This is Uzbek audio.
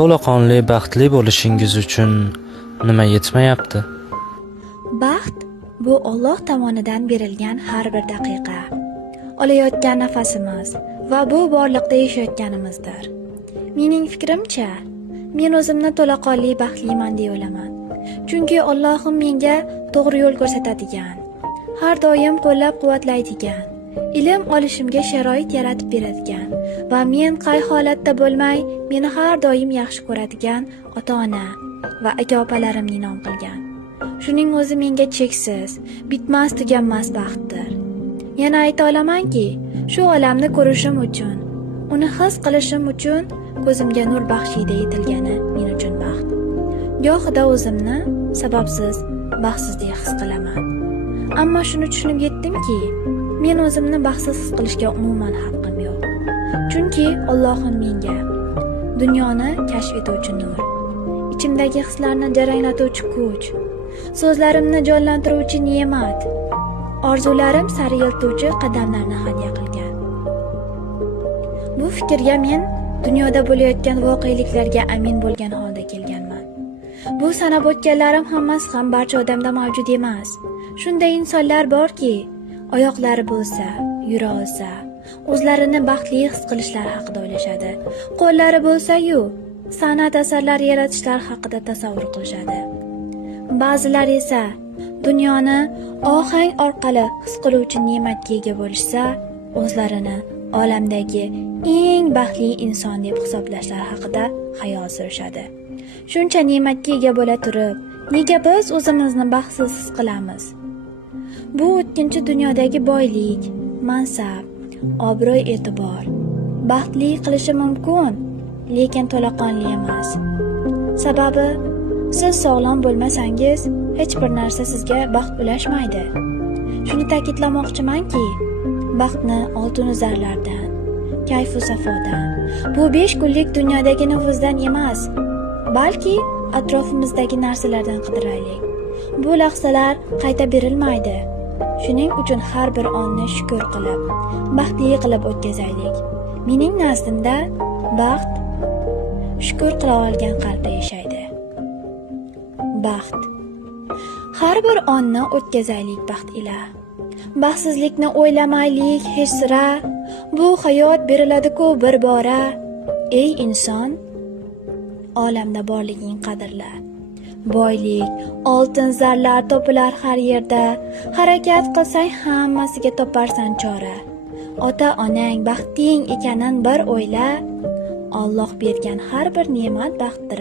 to'laqonli baxtli bo'lishingiz uchun nima yetmayapti? Baxt bu Alloh tomonidan berilgan har bir daqiqa, olayotgan nafasimiz va bu borliqda yashayotganimizdir. Mening fikrimcha, men o'zimni to'laqonli baxtliman deb o'ylaman. Chunki Allohim menga to'g'ri yo'l ko'rsatadigan, har doim qo'llab-quvvatlaydigan, ilm olishimga sharoit yaratib beradigan va men qay holatda bo'lmay, meni har doim yaxshi ko'radigan ota-ona va aka-opalarimni inom qilgan. Shuning o'zi menga cheksiz, bitmas tuganmas baxtdir. Yana ayta olamanki, shu olamni ko'rishim uchun, uni his qilishim uchun ko'zimga nur baxshida etilgani men uchun baxt. Gohida o'zimni sababsiz baxtsiz deb his qilaman. Ammo shuni tushunib yetdimki, men o'zimni baxtsiz his qilishga umuman haqqim yo'q. Chunki Allohim menga dunyoni kashf etuvchi nur, ichimdagi hislarni jaranglatuvchi kuch, so'zlarimni jonlantiruvchi ne'mat, orzularim sari yiltuvchi qadamlarni hadya qilgan. Bu fikrga men dunyoda bo'layotgan voqeliklarga amin bo'lgan holda kelganman. Bu sanab o'tganlarim hammasi ham barcha odamda mavjud emas. Shunday insonlar borki, oyoqlari bo'lsa, yura olsa, o'zlarini baxtli his qilishlari haqida o'ylashadi. Qo'llari bo'lsa-yu, san'at asarlari yaratishlari haqida tasavvur qilishadi. Ba'zilar esa dunyoni ohang orqali his qiluvchi ne'matga ega bo'lishsa, o'zlarini olamdagi eng baxtli inson deb hisoblashlari haqida xayol surishadi. Shuncha ne'matga ega bo'la turib, nega biz o'zimizni baxtsiz his qilamiz? Bu o'tkinchi dunyodagi boylik, mansab, obro'-e'tibor baxtli qilishi mumkin, lekin to'laqonli emas. Sababi, siz sog'lom bo'lmasangiz, hech bir narsa sizga baxt ulashmaydi. Shuni ta'kidlamoqchimanki, baxtni oltin zarlardan, kayfu safodan, bu 5 kunlik dunyodagi nufuzdan emas, balki atrofimizdagi narsalardan qidiraylik. Bu lahzalar qayta berilmaydi. Shuning uchun har bir onni shukr qilib, baxtli qilib o'tkazaylik. Mening nazdimda baxt shukr qila olgan qalbda yashaydi. Baxt. Har bir onni o'tkazaylik baxt ila. Baxtsizlikni o'ylamaylik hech sira. Bu hayot beriladi-ku bir bora. Ey inson, olamda borliging qadrla. Boylik, oltin zarlar topilar har yerda. Harakat qilsang hammasiga toparsan chora. Ota-onang baxting ekanin bir o'yla. Alloh bergan har bir ne'mat baxtdir.